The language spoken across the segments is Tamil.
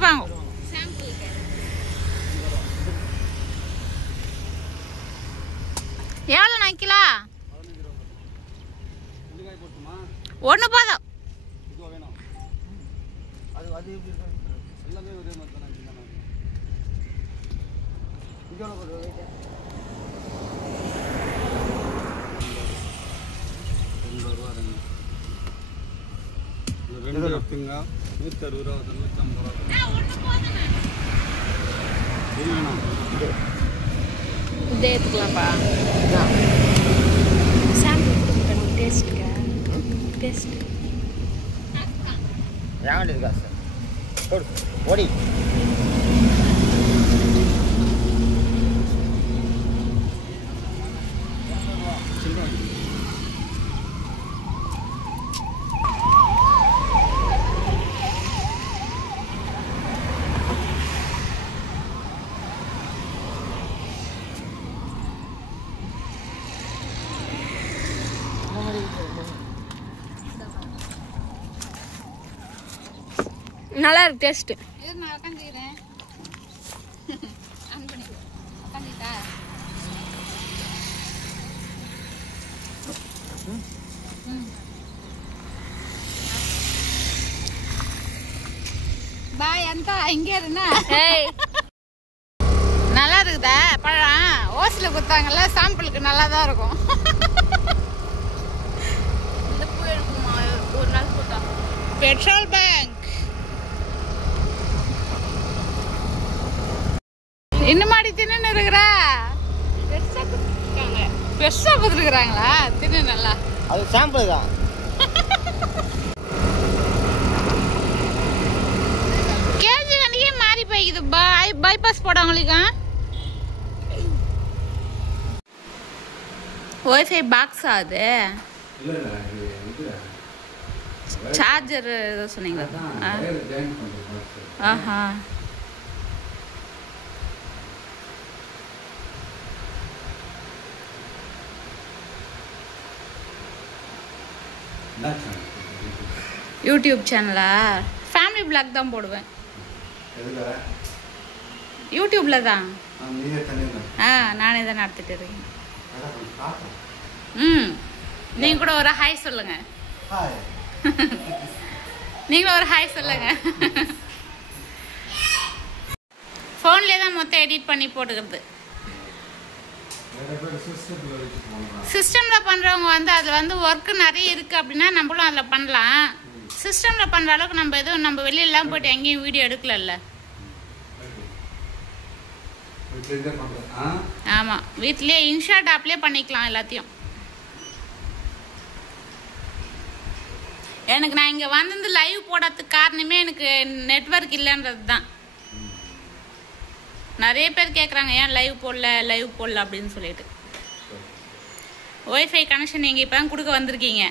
கொடுப்பாங்க. எவ்வளோ நாய்க்கிலா? ஒன்று போதும். இதை எடுத்துக்கலாம்ப்பா. சாம்பிள் டேஸ்ட்டுக்கா? டேஸ்ட் யாங்கடி இருக்கா சார்? ஓடி நல்லா இருக்கு டேஸ்ட். நான் உட்காந்துக்கிறேன். உட்காந்துட்டா பாய் அந்த இங்கே இருந்தா நல்லா இருக்குதா பழம்? ஓசில் கொடுத்தாங்கல்ல, சாம்பிளுக்கு நல்லா தான் இருக்கும். இந்த பூ எடுக்குமா? ஒரு நாள் போட்டா பெட்ரோல் பேங்க் இன்னும் மாடி தின்னு இருக்கிறா. பெருசா கொடுத்துருக்குறாங்களா? தின்னு நல்லா. அது சாம்பிள் தான். கேஜி கணக்கே மாறி போய்க்குது. பைபாஸ் போடவங்களுக்கு ஒய்ஃபை பாக்ஸ் ஆகுது. சார்ஜர் ஏதோ சொன்னீங்களா? ஆஹா. யூடியூப் சேனலா? ஃபேமிலி பிளாக் தான் போடுவேன். யூடியூப்ல தான். நானே தான் நடத்திட்டு இருக்கேன். நீங்க கூட ஒரு ஹாய் சொல்லுங்க. நீங்களும் ஒரு ஹாய் சொல்லுங்க. ஃபோன்லேயே தான் மொத்தம் எடிட் பண்ணி போட்டுக்கிறது. சிஸ்டமில் பண்ணுறவங்க வந்து அதில் வந்து ஒர்க்கு நிறைய இருக்குது அப்படின்னா நம்மளும் அதில் பண்ணலாம். சிஸ்டமில் பண்ணுற அளவுக்கு நம்ம எதுவும் நம்ம வெளியிலலாம் போய்ட்டு எங்கேயும் வீடியோ எடுக்கலல்ல. ஆமாம், வீட்லேயே இன்ஷாட் ஆப்லேயே பண்ணிக்கலாம் எல்லாத்தையும். எனக்கு நான் இங்கே வந்து லைவ் போடுறதுக்கு காரணமே எனக்கு நெட்வொர்க் இல்லைன்றது தான். நிறைய பேர் கேட்குறாங்க ஏன் லைவ் போடல அப்படின்னு சொல்லிட்டு. ஒய்ஃபை கனெக்ஷன் நீங்கள் இப்போ தான் கொடுக்க வந்திருக்கீங்க.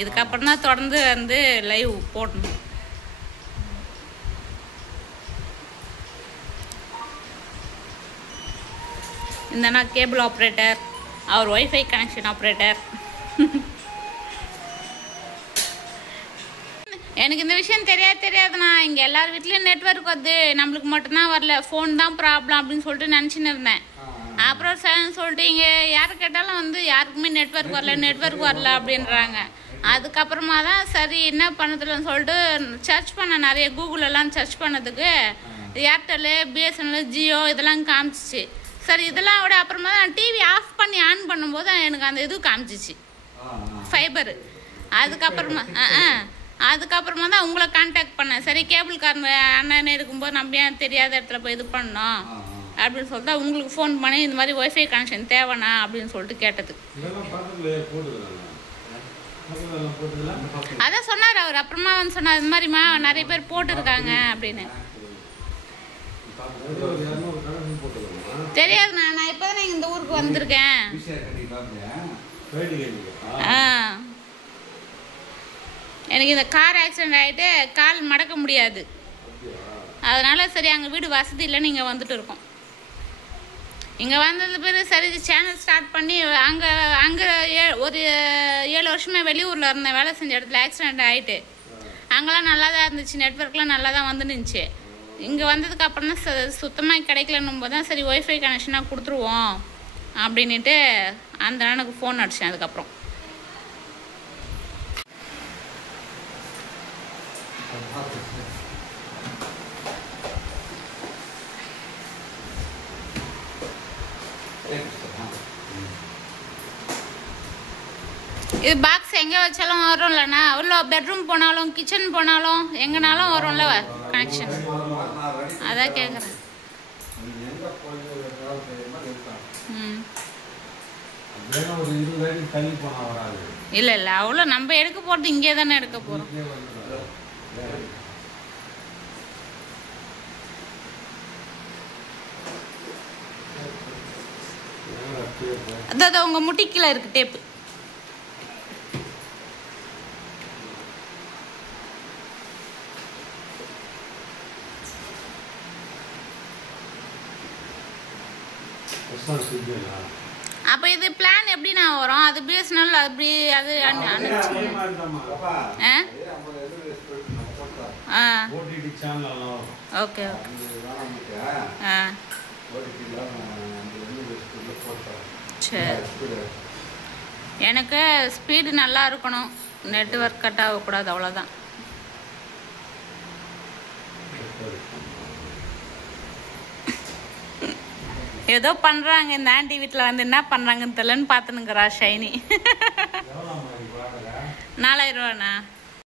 இதுக்கப்புறம் தான் தொடர்ந்து வந்து லைவ் போடணும். இந்த கேபிள் ஆப்ரேட்டர், அவர் ஒய்ஃபை கனெக்ஷன் ஆப்ரேட்டர். எனக்கு இந்த விஷயம் தெரியாதுண்ணா. இங்கே எல்லார் வீட்லேயும் நெட்வொர்க் வருது, நம்மளுக்கு மட்டும்தான் வரல, ஃபோன் தான் ப்ராப்ளம் அப்படின்னு சொல்லிட்டு நினச்சின்னு இருந்தேன். அப்புறம் சொல்லிட்டு இங்கே யாரை கேட்டாலும் வந்து யாருக்குமே நெட்வொர்க் வரல அப்படின்றாங்க. அதுக்கப்புறமா தான் சரி என்ன பண்ணதுலன்னு சொல்லிட்டு சர்ச் பண்ண, நிறைய கூகுளெல்லாம் சர்ச் பண்ணதுக்கு ஏர்டெல்லு, பிஎஸ்என்எல், ஜியோ இதெல்லாம் காமிச்சிச்சு. சரி இதெல்லாம் விட அப்புறமா தான் நான் டிவி ஆஃப் பண்ணி ஆன் பண்ணும்போது எனக்கு அந்த இது காமிச்சிச்சு, ஃபைபரு. அதுக்கப்புறமா தான் உங்களை கான்டாக்ட் பண்ணேன். சரி கேபிள் கார் அண்ணன் இருக்கும்போது நம்ம ஏன் தெரியாத இடத்துல போய் இது பண்ணோம் அப்படின்னு சொல்லிட்டு உங்களுக்கு ஃபோன் பண்ணி இந்த மாதிரி ஒய்ஃபை கனெக்ஷன் தேவைண்ணா அப்படின்னு சொல்லிட்டு கேட்டது. அதான் சொன்னார் அவர். அப்புறமா வந்து சொன்னார் இந்த மாதிரிமா நிறைய பேர் போட்டுருக்காங்க அப்படின்னு. தெரியாதுண்ணா, நான் இப்போதான் இந்த ஊருக்கு வந்திருக்கேன். எனக்கு இந்த கார் ஆக்சிடென்ட் ஆகிட்டு கால் மடக்க முடியாது. அதனால சரி அங்கே வீடு வசதி இல்லைன்னு இங்கே வந்துட்டு இருக்கோம். இங்கே வந்தது பிறகு சரி சேனல் ஸ்டார்ட் பண்ணி அங்கே ஒரு 7 வருஷமே வெளியூரில் இருந்தேன். வேலை செஞ்ச இடத்துல ஆக்சிடென்ட் ஆகிட்டு அங்கெல்லாம் நல்லா தான் இருந்துச்சு, நெட்வொர்க்லாம் நல்லா தான் வந்துருந்துச்சு. இங்கே வந்ததுக்கு அப்புறம் தான் சுத்தமாக கிடைக்கலன்னும் போது தான் சரி ஒய்ஃபை கனெக்ஷனாக கொடுத்துருவோம் அப்படின்ட்டு அந்த அண்ணனுக்கு ஃபோன் அடித்தேன். அதுக்கப்புறம் இது பாக்ஸ் எங்கே வச்சாலும் வரும்லண்ணா, அவ்வளோ பெட்ரூம் போனாலும் கிச்சன் போனாலும் எங்கேனாலும் வரும்ல கனெக்ஷன். அதான் கேட்குறேன். இல்லை இல்லை அவ்வளோ நம்ம எடுக்க போகிறது இங்கே தானே எடுக்க போகிறோம். அதான் உங்க முட்டிக்கீழே இருக்கு டேப்பு. அப்ப இது பிளான் எப்படி நான் வரும்? அது பிஎஸ்என்எல் அப்படி அது ஓகே ஓகே. சரி, எனக்கு ஸ்பீடு நல்லா இருக்கணும், நெட்வொர்க் கட் ஆகக்கூடாது, அவ்வளோதான். ஏதோ பண்ணுறாங்க இந்த ஆண்டி வீட்டில் வந்து என்ன பண்ணுறாங்கன்னு தெரியலன்னு பார்த்துனுங்கிறா ஷைனி. 4000 ரூபாண்ணா.